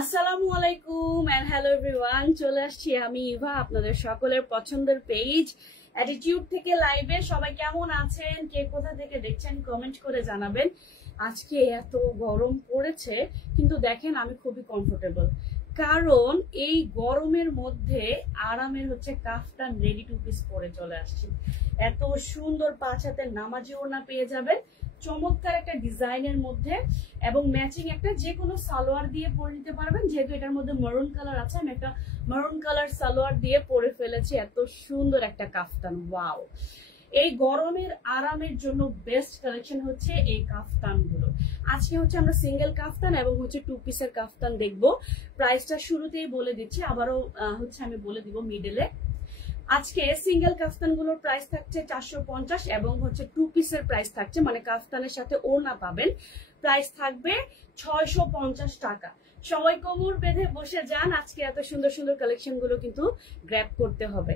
আসসালামু আলাইকুম and hello everyone, চলে আসছি আমি ইভা, আপনাদের সকলের পছন্দের পেজ অ্যাটিটিউড থেকে লাইভে। সবাই কেমন আছেন, কে কোথা থেকে দেখছেন কমেন্ট করে জানাবেন। আজকে এত গরম পড়েছে, কিন্তু দেখেন আমি খুবই কমফোর্টেবল, কারণ এই গরমের মধ্যে আরামের হচ্ছে কাফতান রেডি টু পিস পরে চলে আসছি। এত সুন্দর 5 হাতের নামাজি ওড়না পেয়ে যাবেন চমৎকার একটা ডিজাইনের মধ্যে, এবং ম্যাচিং একটা যে কোনো সালোয়ার দিয়ে পরে নিতে পারবেন। যেহেতু এটার মধ্যে মারুন কালার আছে, আমি একটা মারুন কালার সালোয়ার দিয়ে পরে ফেলেছি। এত সুন্দর একটা কাফতান, ওয়াও! এই গরমের আরামের জন্য বেস্ট কালেকশন হচ্ছে এই কাফতান গুলো। আজকে হচ্ছে আমরা সিঙ্গেল কাফতান এবং হচ্ছে 2 পিসের কাফতান দেখবো। প্রাইসটা শুরুতেই বলে দিচ্ছি, আবারও হচ্ছে আমি বলে দিব মিডলে। আজকে সিঙ্গেল কাফতান গুলোর প্রাইস থাকছে 450 এবং হচ্ছে 2 পিসের প্রাইস থাকছে, মানে কাফতানের সাথে ওড়না পাবেন, প্রাইস থাকবে 650 টাকা। সবাই কোমর বেঁধে বসে যান, আজকে এত সুন্দর সুন্দর কালেকশন গুলো কিন্তু গ্র্যাব করতে হবে।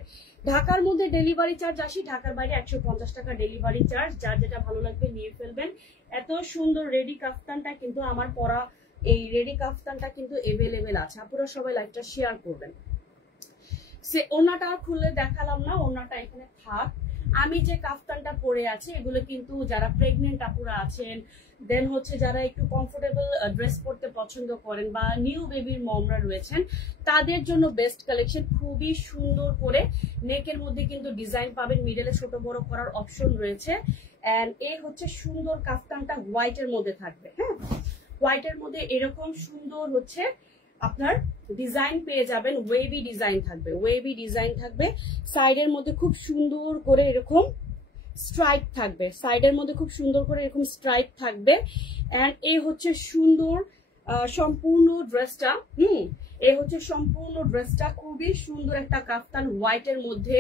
ঢাকার মধ্যে ডেলিভারি চার্জ 80, ঢাকার বাইরে 150 টাকা ডেলিভারি চার্জ। যার যেটা ভালো লাগবে নিয়ে ফেলবেন। এত সুন্দর রেডি কাফতানটা কিন্তু আমার পরা, এই রেডি কাফতানটা কিন্তু এভেলেবেল আছে। আপনারা সবাই লাইভটা শেয়ার করবেন। ওড়নাটা খুলে দেখালাম না, ওড়নাটা এখানে থাক। আমি যে কাফতানটা পরে আছি এগুলো কিন্তু যারা প্রেগনেন্ট আপুরা আছেন, দেন হচ্ছে যারা একটু কমফোর্টেবল ড্রেস পরতে পছন্দ করেন, বা নিউ বেবির মমরা রয়েছেন, তাদের জন্য বেস্ট কালেকশন। খুবই সুন্দর করে নেকের মধ্যে কিন্তু ডিজাইন পাবেন, মিডলে ছোট বড় করার অপশন রয়েছে। এন্ড এই হচ্ছে সুন্দর কাফতানটা হোয়াইটের মধ্যে থাকবে। হ্যাঁ, হোয়াইটের মধ্যে এরকম সুন্দর হচ্ছে আপনার ডিজাইন পেয়ে যাবেন। ওয়েভি ডিজাইন থাকবে, ওয়েভি ডিজাইন থাকবে। সাইডের মধ্যে খুব সুন্দর করে এরকম স্ট্রাইপ থাকবে, সাইডের মধ্যে খুব সুন্দর করে এরকম স্ট্রাইপ থাকবে। এন্ড এই হচ্ছে সুন্দর সম্পূর্ণ ড্রেসটা। এই হচ্ছে সম্পূর্ণ ড্রেসটা, খুবই সুন্দর একটা কাফতান হোয়াইটের মধ্যে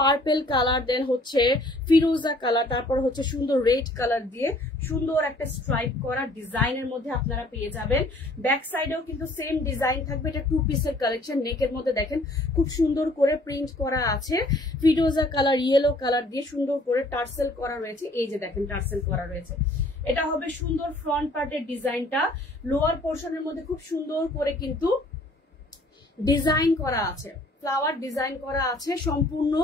পার্পেল কালার, দেন হচ্ছে ফিরোজা কালার, তারপর হচ্ছে সুন্দর রেড কালার দিয়ে সুন্দর একটা স্ট্রাইপ করা ডিজাইনের মধ্যে আপনারা পেয়ে যাবেন। ব্যাক সাইডেও কিন্তু সেম ডিজাইন থাকবে। এটা 2 পিসের কালেকশন। নেকের মধ্যে দেখেন খুব সুন্দর করে প্রিন্ট করা আছে, ফিরোজা কালার ইয়েলো কালার দিয়ে সুন্দর করে টার্সেল করা রয়েছে। এই যে দেখেন টার্সেল করা রয়েছে। এটা হবে সুন্দর ফ্রন্ট পার্টের ডিজাইনটা। লোয়ার পোর্শনের মধ্যে খুব সুন্দর করে কিন্তু ডিজাইন করা আছে, ফ্লাওয়ার ডিজাইন করা আছে। সম্পূর্ণ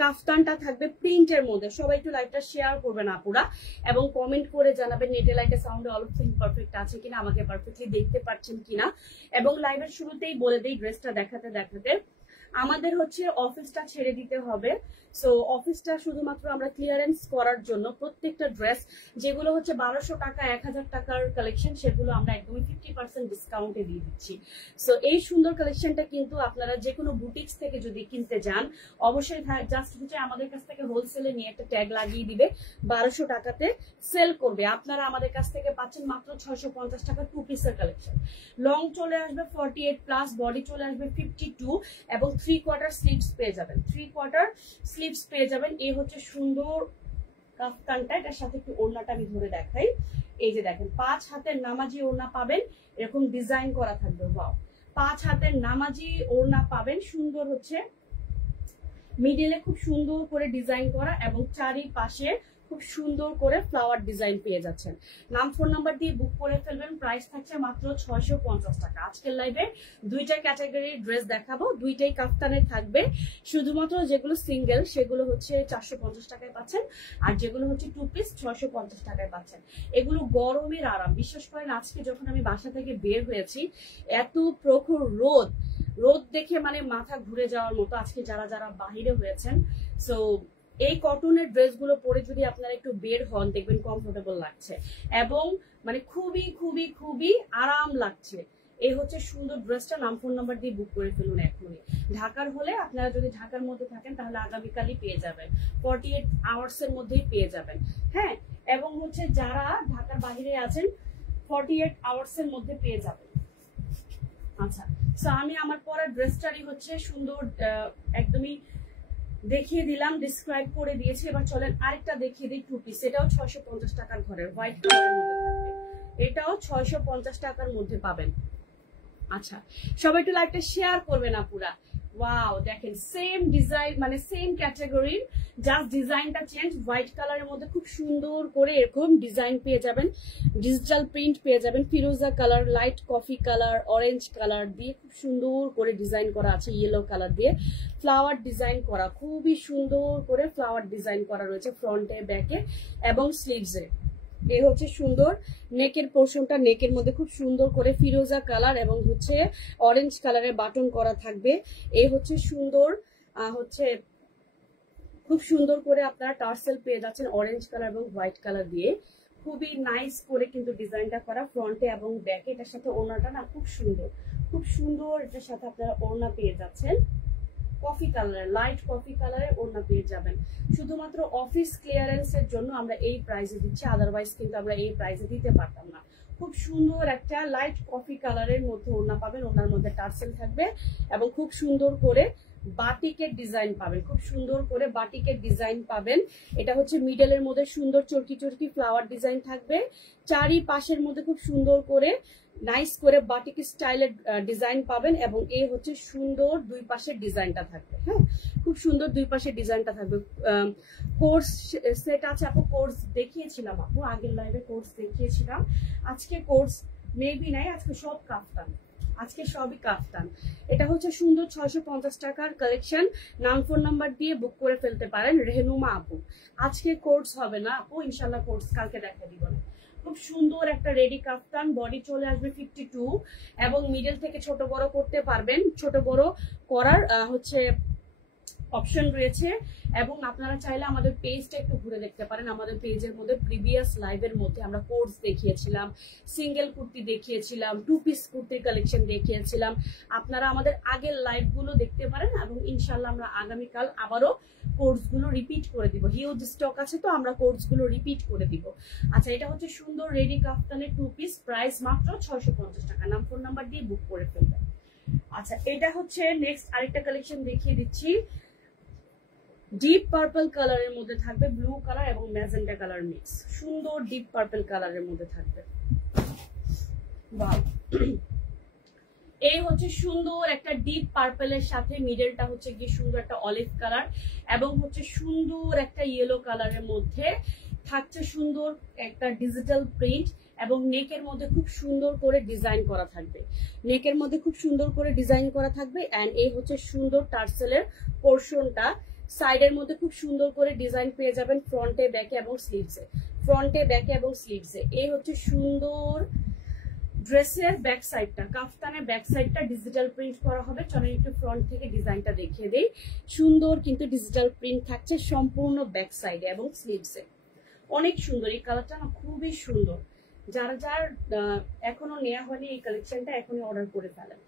কাফতানটা থাকবে প্রিন্টের মধ্যে। সবাই একটু লাইভটা শেয়ার করবেন আপুরা, এবং কমেন্ট করে জানাবেন নেটে লাইটে সাউন্ডে অল অফ থিং পারফেক্ট আছে কিনা, আমাকে পারফেক্টলি দেখতে পাচ্ছেন কিনা। এবং লাইভের শুরুতেই বলে দেই, ড্রেসটা দেখাতে দেখাতে আমাদের হচ্ছে অফিসটা ছেড়ে দিতে হবে। সো অফিসটা শুধুমাত্র আমরা ক্লিয়ারেন্স করার জন্য প্রত্যেকটা ড্রেস যেগুলো হচ্ছে 1200 টাকা 1000 টাকার কালেকশন, সেগুলো আমরা একদমই 50% ডিসকাউন্টে দিয়ে দিচ্ছি। সো এই সুন্দর কালেকশনটা কিন্তু আপনারা যে কোনো বুটিক্স থেকে যদি কিনতে যান, অবশ্যই জাস্ট হচ্ছে আমাদের কাছ থেকে হোলসেলে নিয়ে একটা ট্যাগ লাগিয়ে দিবে, 1200 টাকাতে সেল করবে। আপনারা আমাদের কাছ থেকে পাচ্ছেন মাত্র 650 টাকা 2 পিসের কালেকশন। লং চলে আসবে 48 প্লাস, বডি চলে আসবে 52, এবং 3/4 স্লিভস পেয়ে যাবেন, 3/4 স্লিভস পেয়ে যাবেন। এই হচ্ছে সুন্দর কাফতানটা। এটার সাথে একটু ওড়নাটা আমি ধরে দেখাই। এই যে দেখেন 5 হাতের নামাজি ওড়না পাবেন, এরকম ডিজাইন করা থাকবে। ওয়াও, 5 হাতের নামাজি ওড়না পাবেন। সুন্দর হচ্ছে মিডিলে খুব সুন্দর করে ডিজাইন করা, এবং চারিপাশে খুব সুন্দর করে ফ্লাওয়ার ডিজাইন পেয়ে যাচ্ছেন। নাম ফোন নাম্বার দিয়ে বুক করে ফেলবেন। প্রাইস থাকছে মাত্র 650 টাকা। আজকের লাইভে 2টা ক্যাটাগরির ড্রেস দেখাবো, 2টাই কাফতানের থাকবে। শুধুমাত্র যেগুলো সিঙ্গেল সেগুলো হচ্ছে 450 টাকায় পাচ্ছেন, আর যেগুলো হচ্ছে 2 পিস 650 টাকায় পাচ্ছেন। এগুলো গরমের আরাম। বিশ্বাস করেন, আজকে যখন আমি বাসা থেকে বের হয়েছি, এত প্রখর রোদ দেখে মানে মাথা ঘুরে যাওয়ার মতো। আজকে যারা যারা বাহিরে হয়েছেন, সো এই কটনের ড্রেসগুলো পরে যদি আপনারা একটু বের হন, দেখবেন কমফোর্টেবল লাগছে, এবং মানে খুবই খুবই খুবই আরাম লাগছে। এই হচ্ছে সুন্দর ড্রেসটা। নাম ফোন নাম্বার দিয়ে বুক করে ফেলুন এখনই। ঢাকার হলে আপনারা যদি ঢাকার মধ্যে থাকেন তাহলে আগামীকালই পেয়ে যাবেন, 48 আওয়ার্সের মধ্যেই পেয়ে যাবেন। হ্যাঁ, এবং হচ্ছে যারা ঢাকার বাইরে আছেন 48 আওয়ার্সের মধ্যে পেয়ে যাবেন। আচ্ছা, সো আমি আমার পরা ড্রেসটারই হচ্ছে সুন্দর একদমই দেখিয়ে দিলাম, ডিসক্রাইব করে দিয়েছি। এবার চলেন আরেকটা দেখিয়ে দিই 2 পিস। এটাও 650 টাকার ঘরের, হোয়াইট কালারের মধ্যে থাকবে। এটাও 650 টাকার মধ্যে পাবেন। আচ্ছা, সবাই একটু লাইভটা শেয়ার করবেন আপুরা। ওয়াও দেখেন সেম ডিজাইন, মানে সেম ক্যাটাগরির, জাস্ট ডিজাইনটা চেঞ্জ। হোয়াইট কালারের মধ্যে খুব সুন্দর করে এরকম ডিজাইন পেয়ে যাবেন, ডিজিটাল প্রিন্ট পেয়ে যাবেন। ফিরোজা colour, light coffee colour, orange colour দিয়ে খুব সুন্দর করে ডিজাইন করা আছে, ইয়েলো কালার দিয়ে ফ্লাওয়ার ডিজাইন করা, খুবই সুন্দর করে ফ্লাওয়ার ডিজাইন করা রয়েছে ফ্রন্টে, ব্যাকে এবং স্লিভসে। এ হচ্ছে সুন্দর নেকের পোর্শনটা, নেকের মধ্যে খুব সুন্দর করে ফিরোজা কালার এবং হচ্ছে অরেঞ্জ কালারের বাটন করা থাকবে। এই হচ্ছে সুন্দর হচ্ছে খুব সুন্দর করে আপনারা টার্সেল পেয়ে যাচ্ছেন অরেঞ্জ কালার এবং হোয়াইট কালার দিয়ে, খুবই নাইস করে কিন্তু ডিজাইনটা করা ফ্রন্টে এবং ব্যাকে। এটার সাথে ওড়নাটা না খুব সুন্দর, খুব সুন্দর, এটার সাথে আপনারা ওড়না পেয়ে যাচ্ছেন কফি কালারের, লাইট কফি কালারের ওড়না পেয়ে যাবেন। শুধুমাত্র অফিস ক্লিয়ারেন্সের জন্য আমরা এই প্রাইসে দিচ্ছি, আদারওয়াইজ কিন্তু আমরা এই প্রাইসে দিতে পারতাম না। খুব সুন্দর একটা লাইট কফি কালারের মধ্যে ওড়না পাবেন, ওড়নার মধ্যে টার্সেল থাকবে এবং খুব সুন্দর করে বাটিকের ডিজাইন পাবেন, খুব সুন্দর করে বাটিকের ডিজাইন পাবেন। এটা হচ্ছে মিডলের মধ্যে সুন্দর চরকি চরকি ফ্লাওয়ার ডিজাইন থাকবে, চারি পাশের মধ্যে খুব সুন্দর করে নাইস করে বাটিক স্টাইলের ডিজাইন পাবেন এবং এই হচ্ছে সুন্দর দুই পাশের ডিজাইনটা থাকবে। হ্যাঁ, খুব সুন্দর দুই পাশের ডিজাইনটা থাকবে। কোর্স সেট আছে আপু, কোর্স দেখিয়েছিলাম আপু, আগের লাইভে কোর্স দেখিয়েছিলাম। আজকে কোর্স মেবি নাই, আজকে সব কাফতান, আজকে সবই কাফতান। এটা হচ্ছে সুন্দর 650 টাকার কালেকশন। নাম ফোন নাম্বার দিয়ে বুক করে ফেলতে পারেন। রেহনুমা আপু, আজকে কোর্স হবে না আপু, ইনশাল্লাহ কোর্স কালকে দেখা দিব না। খুব সুন্দর একটা রেডি কাফতান, বডি চলে আসবে 52 এবং মিডল থেকে ছোট বড় করতে পারবেন, ছোট বড় করার হচ্ছে অপশন রয়েছে। এবং আপনারা চাইলে আমাদের পেজটা একটু ঘুরে দেখতে পারেন। আমাদের পেজের মধ্যে প্রিভিয়াস লাইভের মধ্যে আমরা কোর্স দেখিয়েছিলাম, সিঙ্গেল কুর্তি দেখিয়েছিলাম, 2 পিস কুর্তির কালেকশন দেখিয়েছিলাম। আপনারা আমাদের আগের লাইভগুলো দেখতে পারেন এবং ইনশাল্লাহ আমরা আগামীকাল আবারও কোর্সগুলো রিপিট করে দিব। হিউজ স্টক আছে তো আমরা কোর্সগুলো রিপিট করে দিব। আচ্ছা, এটা হচ্ছে সুন্দর রেডি কাফতানের 2 পিস, প্রাইস মাত্র 650 টাকা। নাম ফোন নাম্বার দিয়ে বুক করে ফেলবেন। আচ্ছা, এটা হচ্ছে নেক্সট আরেকটা কালেকশন দেখিয়ে দিচ্ছি। ডিপ পার্পল কালারের মধ্যে থাকবে, ব্লু কালার এবং ম্যাজেন্টা কালার মিক্স, সুন্দর ডিপ পার্পল কালারের মধ্যে থাকবে। বাহ, এই হচ্ছে সুন্দর একটা ডিপ পার্পলের সাথে মিডলটা হচ্ছে কি সুন্দর একটা অলিভ কালার এবং হচ্ছে সুন্দর একটা ইয়েলো কালারের মধ্যে থাকছে সুন্দর একটা ডিজিটাল প্রিন্ট এবং নেকের মধ্যে খুব সুন্দর করে ডিজাইন করা থাকবে, নেকের মধ্যে খুব সুন্দর করে ডিজাইন করা থাকবে। এন্ড এই হচ্ছে সুন্দর টার্সেলের পোর্শনটা, সাইডের মধ্যে খুব সুন্দর করে ডিজাইন পেয়ে যাবেন ফ্রন্টে, ব্যাকে এবং স্লিভসে, ফ্রন্টে, ব্যাকে এবং স্লিভসে। এই হচ্ছে সুন্দর ড্রেসের ব্যাক সাইডটা, কাফতানের ব্যাক সাইডটা ডিজিটাল প্রিন্ট করা হবে। চলেন একটু ফ্রন্ট থেকে ডিজাইনটা দেখিয়ে দেই। সুন্দর কিন্তু ডিজিটাল প্রিন্ট থাকছে সম্পূর্ণ ব্যাক সাইডে এবং স্লিভসে, অনেক সুন্দর। এই কালারটা না খুবই সুন্দর। যার যার এখনো নেওয়া হয়নি এই কালেকশনটা এখনই অর্ডার করে ফেলেন।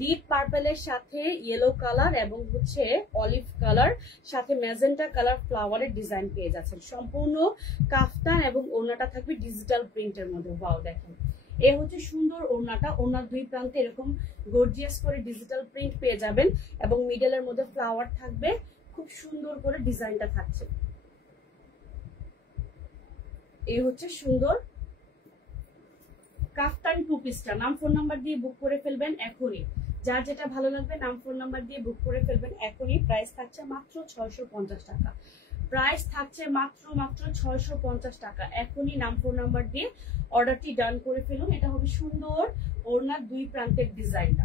ডিপ পার্পলের সাথে ইয়েলো কালার এবং হচ্ছে অলিভ কালার সাথে ম্যাজেন্টা কালার ফ্লাওয়ারের ডিজাইন পেয়ে যাচ্ছেন। সম্পূর্ণ কাফতান এবং ওড়নাটা থাকবে ডিজিটাল প্রিন্টের মধ্যে। ওয়াও দেখেন, এ হচ্ছে সুন্দর ওড়নাটা, ওড়নার দুই প্রান্তে এরকম গর্জিয়াস করে ডিজিটাল প্রিন্ট পেয়ে যাবেন এবং মিডলের মধ্যে ফ্লাওয়ার থাকবে, খুব সুন্দর করে ডিজাইনটা থাকছে। এই হচ্ছে সুন্দর কাফতান 2 পিসটা। নাম ফোন নাম্বার দিয়ে বুক করে ফেলবেন এখনই, যার যেটা ভালো লাগবে নাম ফোন নাম্বার দিয়ে বুক করে ফেলবেন এখনই। প্রাইস থাকছে মাত্র 650 টাকা, প্রাইস থাকছে মাত্র 650 টাকা। এখনই নাম ফোন নাম্বার দিয়ে অর্ডারটি ডান করে ফেলুন। এটা হবে সুন্দর ওড়নার দুই প্রান্তের ডিজাইনটা,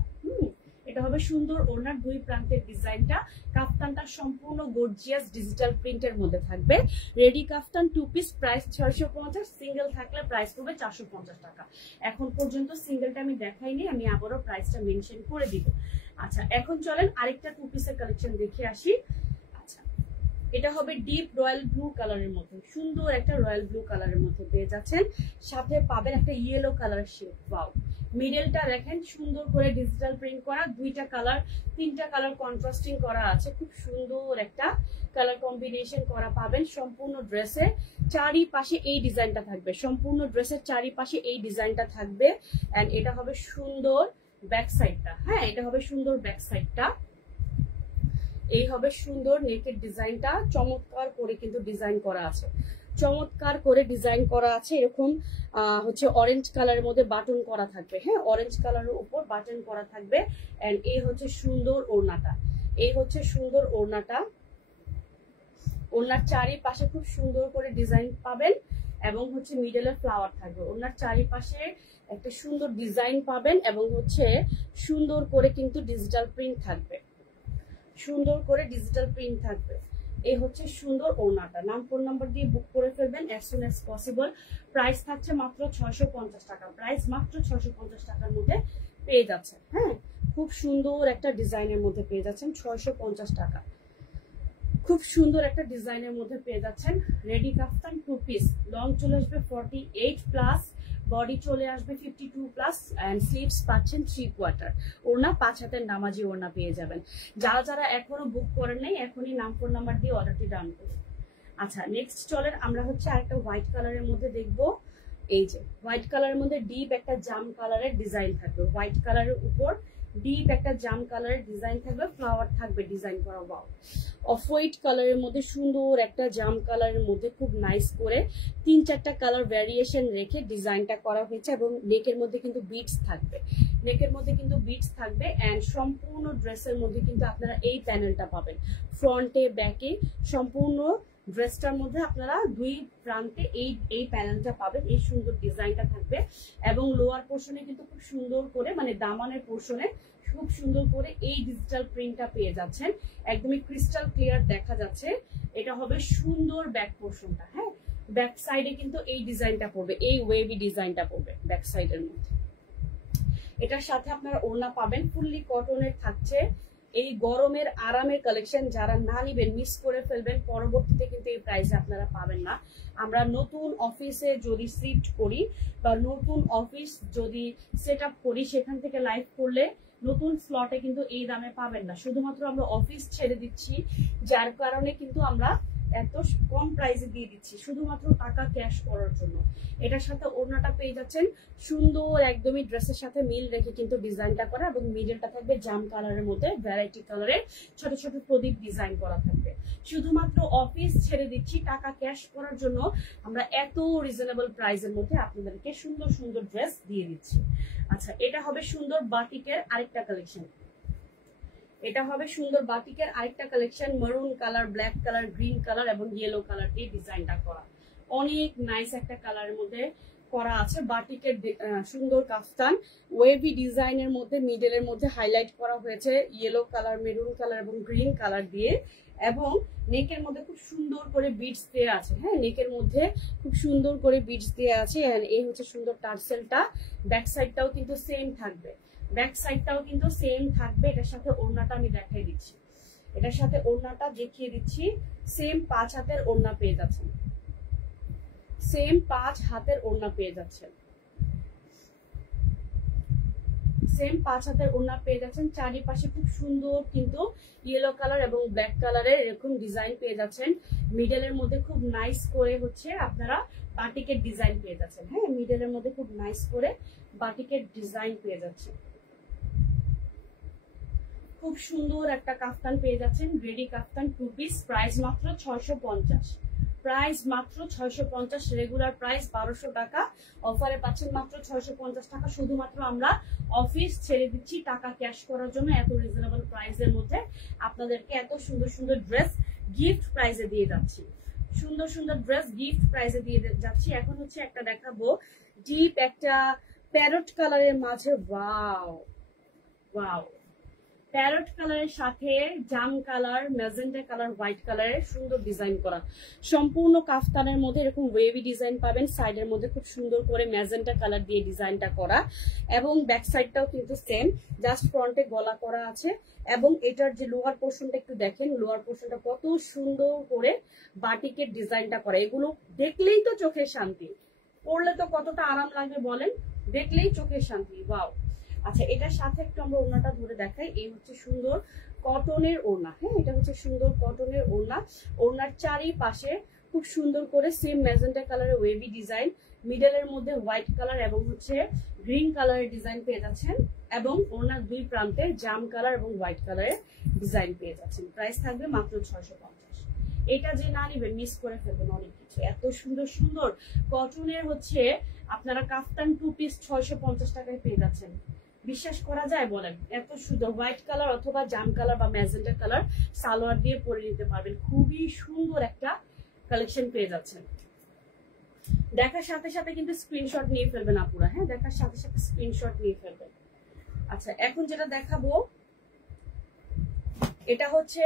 এটা হবে সুন্দর ওড়নার দুই প্রান্তের ডিজাইনটা। কাফতানটা সম্পূর্ণ গর্জিয়াস ডিজিটাল প্রিন্টের মধ্যে থাকবে। রেডি কাফতান 2 পিস, প্রাইস 650, সিঙ্গেল থাকলে প্রাইস পড়বে 450 টাকা। এখন পর্যন্ত সিঙ্গেলটা আমি দেখাইনি, আমি আবারও প্রাইসটা মেনশন করে দিব। আচ্ছা, এখন চলেন আরেকটা 2 পিসের কালেকশন দেখে আসি। আচ্ছা, এটা হবে ডিপ রয়্যাল ব্লু কালারের মধ্যে, সুন্দর একটা রয়্যাল ব্লু কালারের মধ্যে পেয়ে যাচ্ছেন। সাথে পাবেন একটা ইয়েলো কালার শেড। ওয়াও, মিডলটা দেখেন সুন্দর করে ডিজিটাল প্রিন্ট করা, দুইটা কালার, তিনটা কালার কন্ট্রাস্টিং করা আছে, খুব সুন্দর একটা কালার কম্বিনেশন করা পাবেন সম্পূর্ণ ড্রেসে। চারিপাশে এই ডিজাইনটা থাকবে, সম্পূর্ণ ড্রেসের চারিপাশে এই ডিজাইনটা থাকবে। এন্ড এটা হবে সুন্দর ব্যাক সাইডটা। হ্যাঁ, এটা হবে সুন্দর ব্যাক সাইডটা। এই হবে সুন্দর নেকের ডিজাইনটা, চমৎকার করে কিন্তু ডিজাইন করা আছে, চমৎকার করে ডিজাইন করা আছে। এরকম হচ্ছে অরেঞ্জ কালারের মধ্যে বাটন করা থাকবে। হ্যাঁ, অরেঞ্জ কালারের উপর বাটন করা থাকবে। এন্ড এই হচ্ছে সুন্দর ওড়নাটা, এই হচ্ছে সুন্দর ওড়নাটা। ওড়নার চারিপাশে খুব সুন্দর করে ডিজাইন পাবেন এবং হচ্ছে মিডলে ফ্লাওয়ার থাকবে। ওড়নার চারিপাশে একটা সুন্দর ডিজাইন পাবেন এবং হচ্ছে সুন্দর করে কিন্তু ডিজিটাল প্রিন্ট থাকবে, সুন্দর করে ডিজিটাল প্রিন্ট থাকবে। এই হচ্ছে সুন্দর ওড়নাটা। ফোন নাম্বার দিয়ে বুক করে ফেলবেন as soon as possible। Price থাকছে মাত্র 650 টাকা। প্রাইস মাত্র 650 টাকার মধ্যে পেয়ে যাচ্ছেন। হ্যাঁ, খুব সুন্দর একটা ডিজাইনের মধ্যে পেয়ে যাচ্ছেন 650 টাকা। খুব সুন্দর একটা ডিজাইনের মধ্যে পেয়ে যাচ্ছেন। রেডি কাফতান 2 পিস, লং চলে আসবে 48 প্লাস, বডি চলে আসবে 52 প্লাস এন্ড স্লিভস পাচ্ছেন 3/4। ওড়না 5 হাতের নামাজি ওড়না পেয়ে যাবেন। যারা যারা এখনো বুক করেন নাই এখনই ফোন নাম্বার দিয়ে অর্ডারটি ডান করুন। আচ্ছা, নেক্সট চলেন আমরা হচ্ছে আরেকটা হোয়াইট কালারের মধ্যে দেখবো। এই যে হোয়াইট কালারের মধ্যে ডিপ একটা জাম কালারের ডিজাইন থাকবে। হোয়াইট কালারের উপর ডিপ একটা জাম কালারের ডিজাইন থাকবে, ফ্লাওয়ার থাকবে ডিজাইন করা। ওয়াও, অফ হোয়াইট কালারের মধ্যে সুন্দর একটা জাম কালারের মধ্যে খুব নাইস করে 3-4টা কালার ভ্যারিয়েশন রেখে ডিজাইনটা করা হয়েছে এবং নেকের মধ্যে কিন্তু বিটস থাকবে। নেকের মধ্যে কিন্তু বিটস থাকবে এন্ড সম্পূর্ণ ড্রেসের মধ্যে কিন্তু আপনারা এই প্যানেলটা পাবেন। ফ্রন্টে ব্যাকে সম্পূর্ণ ড্রেসটার মধ্যে আপনারা দুই প্রান্তে এই প্যানেলটা পাবেন। এই সুন্দর ডিজাইনটা থাকবে এবং লোয়ার পোর্শনে কিন্তু খুব সুন্দর করে মানে দামানের পোর্শনে খুব সুন্দর করে এই ডিজিটাল প্রিন্টটা পেয়ে যাচ্ছেন। একদমই ক্রিস্টাল ক্লিয়ার দেখা যাচ্ছে। এটা হবে সুন্দর ব্যাক পোর্শনটা। হ্যাঁ, ব্যাক সাইডে কিন্তু এই ডিজাইনটা পড়বে, এই ওয়েভি ডিজাইনটা পড়বে ব্যাক সাইডের মধ্যে। এটার সাথে আপনারা ওড়না পাবেন, ফুললি কটনের থাকছে। এই গরমের আরামের কালেকশন যারা না নিবেন মিস করে ফেলবেন, পরবর্তীতে কিন্তু এই প্রাইসে আপনারা পাবেন না। আমরা নতুন অফিসে যদি শিফট করি বা নতুন অফিস যদি সেট আপ করি সেখান থেকে লাইভ করলে নতুন স্লটে কিন্তু এই দামে পাবেন না। শুধুমাত্র আমরা অফিস ছেড়ে দিচ্ছি যার কারণে কিন্তু আমরা এত কম প্রাইসে দিয়ে দিচ্ছি শুধুমাত্র টাকা ক্যাশ করার জন্য। এটার সাথে ওড়নাটা পেয়ে যাচ্ছেন সুন্দর একদমই ড্রেসের সাথে মিল রেখে কিন্তু ডিজাইনটা করা এবং মিডলটা থাকবে জাম কালারের মধ্যে ভ্যারাইটি কালারের ছোট ছোট প্রদীপ ডিজাইন করা থাকবে। শুধুমাত্র অফিস ছেড়ে দিচ্ছি টাকা ক্যাশ করার জন্য আমরা এত রিজনেবল প্রাইসের মধ্যে আপনাদেরকে সুন্দর সুন্দর ড্রেস দিয়ে দিচ্ছি। আচ্ছা, এটা হবে সুন্দর বাটিকের আরেকটা কালেকশন। এটা হবে সুন্দর বাটিকের আরেকটা collection. Maroon colour, black colour, green colour এবং ইয়েলো কালার দিয়ে ডিজাইনটা করা। অনেক নাইস একটা কালারের মধ্যে করা আছে। বাটিকের সুন্দর কাফতান ওয়েভি ডিজাইনের মধ্যে মিডলের মধ্যে হাইলাইট করা হয়েছে ইয়েলো কালার, মেরুন কালার এবং গ্রিন কালার দিয়ে এবং নেকের মধ্যে খুব সুন্দর করে বিটস দেওয়া আছে। হ্যাঁ, নেকের মধ্যে খুব সুন্দর করে বিটস দেওয়া আছে। এই হচ্ছে সুন্দর টার্সেলটা। ব্যাক সাইডটাও কিন্তু সেম থাকবে, ব্যাক সাইডটাও কিন্তু সেম থাকবে। এটার সাথে ওড়নাটা আমি দেখাই দিচ্ছি, এটার সাথে ওড়নাটা দেখিয়ে দিচ্ছি। সেম 5 হাতের ওড়না পেয়ে যাচ্ছেন, সেম 5 হাতের ওড়না পেয়ে যাচ্ছেন, সেম 5 হাতের ওড়না পেয়ে যাচ্ছেন। চারিপাশে খুব সুন্দর কিন্তু ইয়েলো কালার এবং ব্ল্যাক কালারের এরকম ডিজাইন পেয়ে যাচ্ছেন। মিডলের মধ্যে খুব নাইস করে হচ্ছে আপনারা বাটিকের ডিজাইন পেয়ে যাচ্ছেন। হ্যাঁ, মিডলের মধ্যে খুব নাইস করে বাটিকের ডিজাইন পেয়ে যাচ্ছেন। খুব সুন্দর একটা কাফতান পেয়ে যাচ্ছেন, রেডি কাফতান 2 পিস। প্রাইস মাত্র 650, প্রাইস মাত্র 650। রেগুলার প্রাইস 1200 টাকা, অফারে পাচ্ছেন মাত্র 650 টাকা। শুধুমাত্র আমরা অফিস ছেড়ে দিচ্ছি টাকা ক্যাশ করার জন্য এত রিজনেবল প্রাইসের মধ্যে আপনাদেরকে এত সুন্দর সুন্দর ড্রেস গিফট প্রাইসে দিয়ে যাচ্ছি। সুন্দর সুন্দর ড্রেস গিফট প্রাইসে দিয়ে যাচ্ছি। এখন হচ্ছে একটা দেখাবো ডিপ একটা প্যারট কালারের মাঝে। ওয়াও ওয়াও, প্যারট কালারের সাথে জাম কালার, ম্যাজেন্টা কালার, হোয়াইট কালারের সুন্দর ডিজাইন করা। সম্পূর্ণ কাফতানের মধ্যে এরকম ওয়েভি ডিজাইন পাবেন। সাইডের মধ্যে খুব সুন্দর করে ম্যাজেন্টা কালার দিয়ে ডিজাইনটা করা এবং ব্যাক সাইডটাও কিন্তু সেম, জাস্ট ফ্রন্টে গলা করা আছে। এবং এটার যে লোয়ার পোর্শনটা একটু দেখেন, লোয়ার পোর্শনটা কত সুন্দর করে বাটিকের ডিজাইনটা করা। এগুলো দেখলেই তো চোখের শান্তি, পরলে তো কতটা আরাম লাগবে বলেন, দেখলেই চোখের শান্তি। ওয়াও। আচ্ছা, এটার সাথে একটু আমরা ওড়নাটা ধরে দেখাই। এই হচ্ছে সুন্দর কটনের ওড়না। হ্যাঁ, এটা হচ্ছে সুন্দর কটনের ওড়না। ওড়নার চারিপাশে খুব সুন্দর করে সেম ম্যাজেন্টা কালারের ওয়েভি ডিজাইন, মিডলের মধ্যে হোয়াইট কালার এবং হচ্ছে গ্রিন কালারের ডিজাইন পেয়ে যাচ্ছেন এবং ওড়নার দুই প্রান্তে জাম কালার এবং হোয়াইট কালারের ডিজাইন পেয়ে যাচ্ছেন। প্রাইস থাকবে মাত্র 650। এটা যে না নিবেন মিস করে ফেলবেন অনেক কিছু। এত সুন্দর সুন্দর কটনের হচ্ছে আপনারা কাফতান 2 পিস 650 টাকায় পেয়ে যাচ্ছেন। বিশ্বাস করা যায় বলেন? এত সুন্দর হোয়াইট কালার অথবা জাম কালার বা ম্যাজেন্টা কালার সালোয়ার দিয়ে পরে নিতে পারবেন। খুবই সুন্দর একটা কালেকশন পেয়ে যাচ্ছেন। দেখার সাথে সাথে কিন্তু স্ক্রিনশট নিয়ে ফেলবেন আপুরা, হ্যাঁ দেখার সাথে সাথে স্ক্রিনশট নিয়ে ফেলবেন। আচ্ছা এখন যেটা দেখাবো এটা হচ্ছে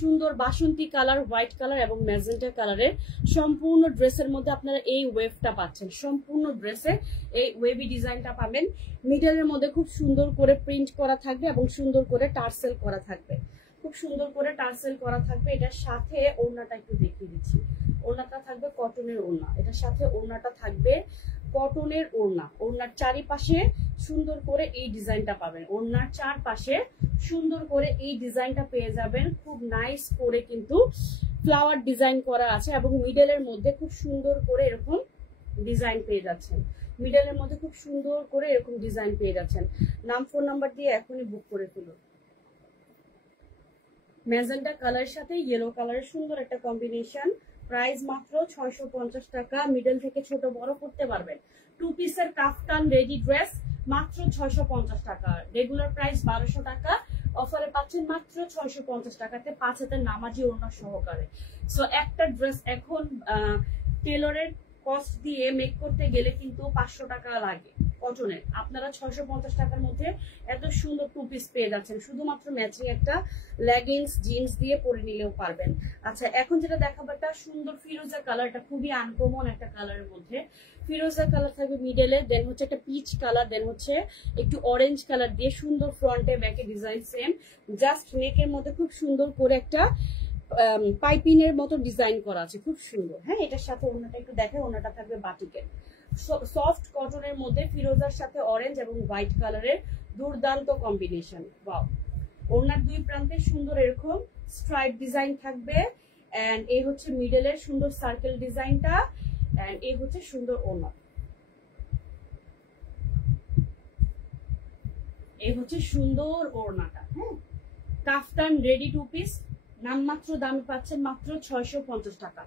সুন্দর বাসন্তী কালার, হোয়াইট কালার এবং ম্যাজেন্টা কালারের সম্পূর্ণ ড্রেসের মধ্যে আপনারা এই ওয়েভটা পাচ্ছেন। সম্পূর্ণ ড্রেসে এই ওয়েভি ডিজাইনটা পাবেন। মিডলের মধ্যে খুব সুন্দর করে প্রিন্ট করা থাকবে এবং সুন্দর করে টার্সেল করা থাকবে, খুব সুন্দর করে টার্সেল করা থাকবে। এটার সাথে ওড়নাটা একটু দেখিয়ে দিচ্ছি। ওড়নাটা থাকবে কটনের ওড়না, এটার সাথে ওড়নাটা থাকবে কটনের ওড়না। ওড়নার চারিপাশে সুন্দর করে এই ডিজাইনটা পাবেন। ওড়নার চারপাশে সুন্দর করে এই ডিজাইনটা পেয়ে যাবেন। খুব নাইস করে কিন্তু ফ্লাওয়ার ডিজাইন করা আছে এবং মিডলের মধ্যে খুব সুন্দর করে এরকম ডিজাইন পেয়ে যাচ্ছেন। মিডলের মধ্যে খুব সুন্দর করে এরকম ডিজাইন পেয়ে যাচ্ছেন। নাম ফোন নাম্বার দিয়ে এখনই বুক করে ফেলুন। ম্যাজেন্টা কালারের সাথে ইয়েলো কালারের সুন্দর একটা কম্বিনেশন। প্রাইস মাত্র 650 টাকা। মিডল থেকে ছোট বড় করতে পারবেন। 2 পিসের কাফতান রেডি ড্রেস মাত্র 650 টাকা। রেগুলার প্রাইস 1200 টাকা, অফারে পাচ্ছেন মাত্র 650 টাকাতে 5 হাতের নামাজি ওড়না সহকারে। সো একটা ড্রেস এখন টেলরের কস্ট দিয়ে মেক করতে গেলে কিন্তু 500 টাকা লাগে কটনের। আপনারা 650 টাকার মধ্যে এত সুন্দর 2 পিস পেয়ে যাচ্ছেন। শুধুমাত্র ম্যাচিং একটা লেগিংস জিন্স দিয়ে পরে নিলেও পারবেন। আচ্ছা এখন যেটা দেখাবো একটা সুন্দর ফিরোজা কালার, এটা খুবই আনকমন একটা কালারের মধ্যে। ফিরোজা কালার থাকবে মিডলে, দেন হচ্ছে একটা পিচ কালার, দেন হচ্ছে একটু অরেঞ্জ কালার দিয়ে সুন্দর ফ্রন্টে ব্যাকে ডিজাইন সেম। জাস্ট নেকের মধ্যে খুব সুন্দর করে একটা পাইপিনের মতো ডিজাইন করা আছে, খুব সুন্দর। হ্যাঁ এটার সাথে ওড়নাটা একটু দেখে, ওড়নাটা থাকবে বাটিকের সফট কটনের মধ্যে ফিরোজার সাথে অরেঞ্জ এবং হোয়াইট কালারের দুর্দান্ত কম্বিনেশন। ওয়াও, ওড়নার দুই প্রান্তে সুন্দর এরকম স্ট্রাইপ ডিজাইন থাকবে। এন্ড এই হচ্ছে মিডলের সুন্দর সার্কেল ডিজাইনটা, এন্ড এই হচ্ছে সুন্দর ওড়না। এই হচ্ছে সুন্দর ওড়নাটা। হ্যাঁ কাফতান রেডি 2 পিস নামমাত্র দামে পাচ্ছেন মাত্র 650 টাকা।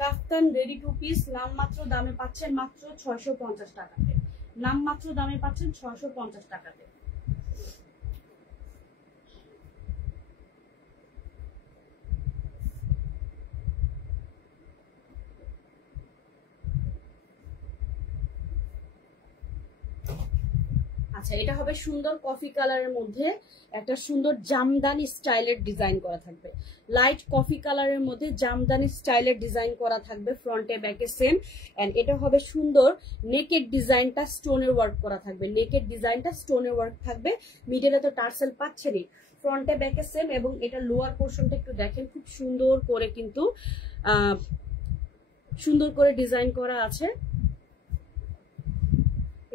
কাফতান রেডি 2 পিস নামমাত্র দামে পাচ্ছেন মাত্র 650 টাকাতে। নামমাত্র দামে পাচ্ছেন 650 টাকাতে। আচ্ছা এটা হবে সুন্দর কফি কালারের মধ্যে একটা সুন্দর জামদানি স্টাইলের ডিজাইন করা থাকবে। লাইট কফি কালারের মধ্যে জামদানি স্টাইলের ডিজাইন করা থাকবে, ফ্রন্টে ব্যাকে সেম। এন্ড এটা হবে সুন্দর নেকের ডিজাইনটা স্টোনের ওয়ার্ক করা থাকবে। নেকের ডিজাইনটা স্টোনের ওয়ার্ক থাকবে। মিডলে তো টার্সেল পাচ্ছেনই, ফ্রন্টে ব্যাকে সেম। এবং এটা লোয়ার পোর্শনটা একটু দেখেন, খুব সুন্দর করে কিন্তু সুন্দর করে ডিজাইন করা আছে।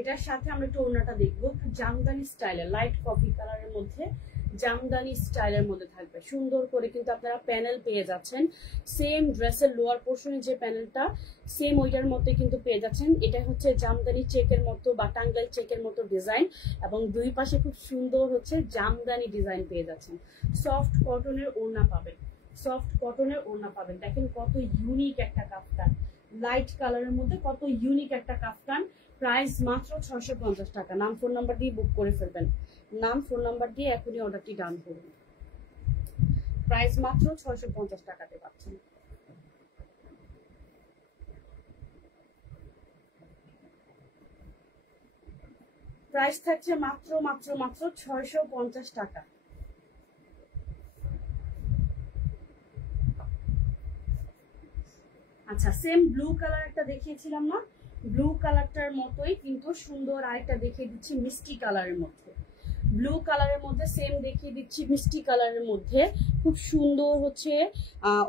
এটার সাথে আমরা একটু ওড়নাটা দেখবো, একটু জামদানি স্টাইলের লাইট কফি কালারের মধ্যে জামদানি স্টাইলের মধ্যে থাকবে। সুন্দর করে কিন্তু আপনারা প্যানেল পেয়ে যাচ্ছেন। সেম ড্রেসের লোয়ার পোর্শনে যে প্যানেলটা সেম ওইটার মধ্যে কিন্তু পেয়ে যাচ্ছেন। এটা হচ্ছে জামদানি চেকের মতো বা টাঙ্গাইল চেকের মতো ডিজাইন, এবং দুই পাশে খুব সুন্দর হচ্ছে জামদানি ডিজাইন পেয়ে যাচ্ছেন। সফট কটনের ওড়না পাবেন, সফট কটনের ওড়না পাবেন। দেখেন কত ইউনিক একটা কাফতান, লাইট কালারের মধ্যে কত ইউনিক একটা কাফতান। প্রাইস মাত্র 650 টাকা। নাম ফোন নাম্বার দিয়ে বুক করে ফেলবেন। নাম ফোন নাম্বার দিয়ে এখনই অর্ডারটি ডান করুন। প্রাইস মাত্র 650 টাকাতে পাচ্ছেন। প্রাইস থাকছে মাত্র মাত্র মাত্র 650 টাকা। আচ্ছা সেম ব্লু কালার একটা দেখিয়েছিলাম না, ব্লু কালারটার মতোই কিন্তু সুন্দর আরেকটা দেখিয়ে দিচ্ছি মিষ্টি কালারের মধ্যে। ব্লু কালারের মধ্যে সেম দেখিয়ে দিচ্ছি মিষ্টি কালারের মধ্যে। খুব সুন্দর হচ্ছে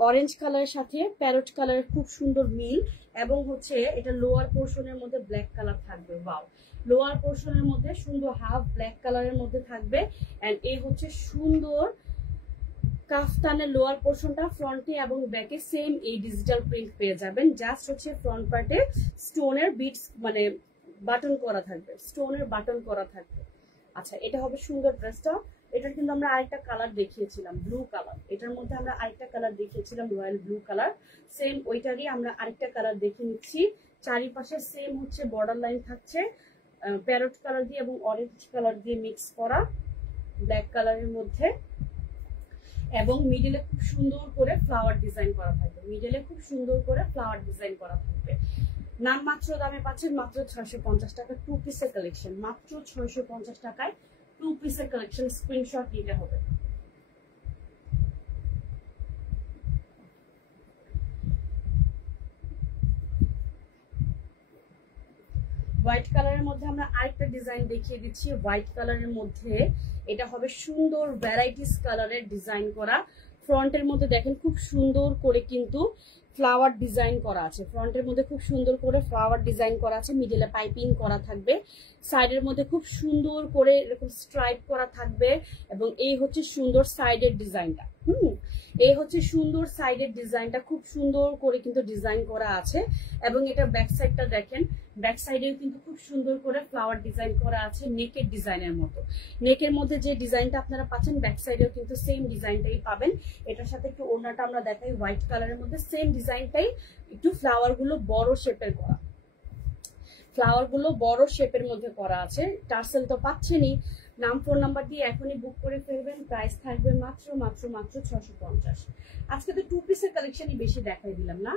অরেঞ্জ কালারের সাথে প্যারট কালারের খুব সুন্দর মিল, এবং হচ্ছে এটা লোয়ার পোর্শনের মধ্যে ব্ল্যাক কালার থাকবে। ওয়াও, লোয়ার পোর্শনের মধ্যে সুন্দর হাফ ব্ল্যাক কালারের মধ্যে থাকবে। এন্ড এই হচ্ছে সুন্দর কাফতানের লোয়ার পোর্শনটা, ফ্রন্টে এবং ব্যাকে সেম এই ডিজিটাল প্রিন্ট পেয়ে যাবেন। জাস্ট হচ্ছে ফ্রন্ট পার্টে স্টোনের বিটস মানে বাটন করা থাকবে, স্টোনের বাটন করা থাকবে। আচ্ছা এটা হবে সুন্দর ড্রেসটা। এটার কিন্তু আমরা আরেকটা কালার দেখিয়েছিলাম ব্লু কালার, এটার মধ্যে আমরা আরেকটা কালার দেখিয়েছিলাম রয়্যাল ব্লু কালার। সেম ওইটারই আমরা আরেকটা কালার দেখে নিচ্ছি। চারিপাশে সেম হচ্ছে বর্ডার লাইন থাকছে, প্যারট কালার দিয়ে এবং অরেঞ্জ কালার দিয়ে মিক্স করা, ব্ল্যাক কালারের মধ্যে, এবং মিডলে খুব সুন্দর করে ফ্লাওয়ার ডিজাইন করা থাকবে। মিডলে খুব সুন্দর করে ফ্লাওয়ার ডিজাইন করা থাকবে। নাম মাত্র দামে পাচ্ছেন মাত্র 650 টাকা 2 পিসের কালেকশন, মাত্র 650 টাকায় 2 পিসের কালেকশন। স্ক্রিনশট নিতে হবে। হোয়াইট কালারের মধ্যে আমরা আরেকটা ডিজাইন দেখিয়ে দিচ্ছি। হোয়াইট কালারের মধ্যে এটা হবে সুন্দর ভ্যারাইটিস কালারের ডিজাইন করা। ফ্রন্টের মধ্যে দেখেন খুব সুন্দর করে কিন্তু ফ্লাওয়ার ডিজাইন করা আছে। ফ্রন্টের মধ্যে খুব সুন্দর করে ফ্লাওয়ার ডিজাইন করা আছে, মিডলে পাইপিং করা থাকবে, সাইডের মধ্যে খুব সুন্দর করে এরকম স্ট্রাইপ করা থাকবে, এবং এই হচ্ছে সুন্দর সাইডের ডিজাইনটা। এই হচ্ছে সুন্দর সাইডের ডিজাইনটা, খুব সুন্দর করে কিন্তু ডিজাইন করা আছে। এবং এটা ব্যাক সাইডটা দেখেন, ব্যাক সাইডেও কিন্তু খুব সুন্দর করে ফ্লাওয়ার ডিজাইন করা আছে, নেকের ডিজাইনের মতো। নেকের মধ্যে যে ডিজাইনটা আপনারা পাচ্ছেন ব্যাক সাইডেও কিন্তু সেম ডিজাইনটাই পাবেন। এটার সাথে একটু ওড়নাটা আমরা দেখাই, হোয়াইট কালারের মধ্যে সেম ডিজাইনটাই, একটু ফ্লাওয়ার গুলো বড় শেপের করা, ফ্লাওয়ার গুলো বড় শেপের মধ্যে করা আছে। টার্সেল তো পাচ্ছেনই, নাম ফোন নাম্বার দিয়ে এখনই বুক করে ফেলবেন। প্রাইস থাকবে মাত্র মাত্র মাত্র 650। আজকে তো 2 পিসের কালেকশনই বেশি দেখাই দিলাম না,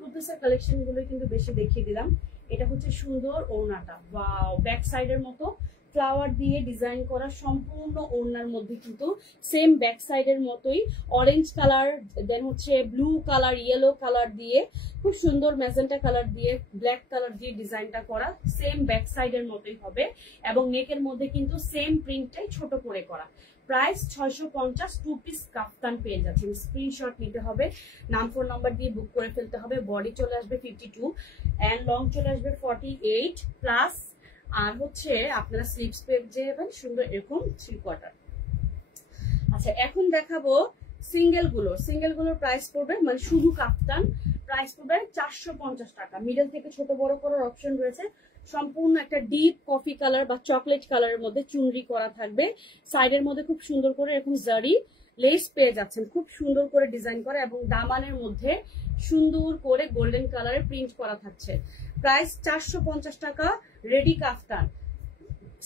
2 পিসের কালেকশন গুলো কিন্তু বেশি দেখিয়ে দিলাম। এটা হচ্ছে সুন্দর ওড়নাটা, ওয়াও, ব্যাক সাইডের মতো ফ্লাওয়ার দিয়ে ডিজাইন করা সম্পূর্ণ ওড়নার মধ্যে কিন্তু সেম ব্যাক সাইডের মতোই অরেঞ্জ কালার, দেন হচ্ছে ব্লু কালার, ইয়েলো কালার দিয়ে খুব সুন্দর ম্যাজেন্টা কালার দিয়ে ব্ল্যাক কালার দিয়ে ডিজাইনটা করা, সেম ব্যাক সাইডের মতোই হবে। এবং নেকের মধ্যে কিন্তু সেম প্রিন্টটাই ছোট করে করা। প্রাইস 650, 2 পিস কাফতান পেয়ে যাচ্ছেন। স্ক্রিনশট নিতে হবে, নাম ফোন নাম্বার দিয়ে বুক করে ফেলতে হবে। বডি চলে আসবে 52 এন্ড লং চলে আসবে 48 প্লাস, আর হচ্ছে আপনারা স্লিভস পেয়ে যাবেন সুন্দর এরকম 3/4। আচ্ছা, এখন দেখাবো সিঙ্গেল গুলোর প্রাইস পড়বে, মানে শুধু কাফতান, প্রাইস পড়বে 450 টাকা। মিডল থেকে ছোট বড় করার অপশন রয়েছে। সম্পূর্ণ একটা ডিপ কফি কালার বা চকলেট কালারের মধ্যে চুনরি করা থাকবে। সাইডের মধ্যে খুব সুন্দর করে এরকম জারি লেস পেয়ে যাচ্ছেন, খুব সুন্দর করে ডিজাইন করা, এবং দামানের মধ্যে সুন্দর করে গোল্ডেন কালারের প্রিন্ট করা থাকছে। প্রাইস 450 টাকা। রেডি কাফতান,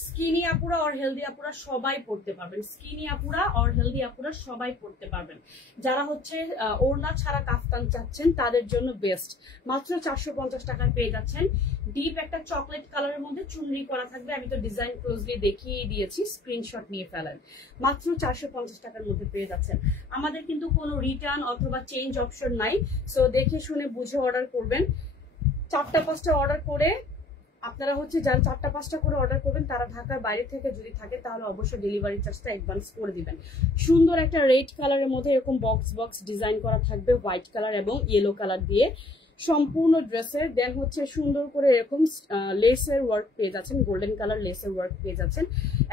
স্কিনি আপুরা আর হেলদি আপুরা সবাই পড়তে পারবেন। স্কিনি আপুরা আর হেলদি আপুরা সবাই পড়তে পারবেন। যারা হচ্ছে ওড়না ছাড়া কাফতান চাচ্ছেন তাদের জন্য বেস্ট। মাত্র 450 টাকায় পেয়ে যাচ্ছেন। ডিপ একটা চকলেট কালারের মধ্যে চুনরি করা থাকবে। আমি তো ডিজাইন ক্লোজলি দেখিয়ে দিয়েছি, স্ক্রিনশট নিয়ে ফেলেন। মাত্র 450 টাকার মধ্যে পেয়ে যাচ্ছেন। আমাদের কিন্তু কোনো রিটার্ন অথবা চেঞ্জ অপশন নাই, সো দেখে শুনে বুঝে অর্ডার করবেন। 4টা-5টা অর্ডার করে আপনারা হচ্ছে যারা 4টা-5টা করে অর্ডার করবেন তারা ঢাকার বাইরে থেকে যদি থাকে তাহলে অবশ্যই ডেলিভারি চার্জটা অ্যাডভান্স করে দিবেন। সুন্দর একটা রেড কালারের মধ্যে এরকম বক্স ডিজাইন করা থাকবে, হোয়াইট কালার এবং ইয়েলো কালার দিয়ে সম্পূর্ণ ড্রেসের। দেন হচ্ছে সুন্দর করে এরকম লেসের ওয়ার্ক পেয়ে যাচ্ছেন, গোল্ডেন কালার লেসের ওয়ার্ক পেয়ে যাচ্ছেন,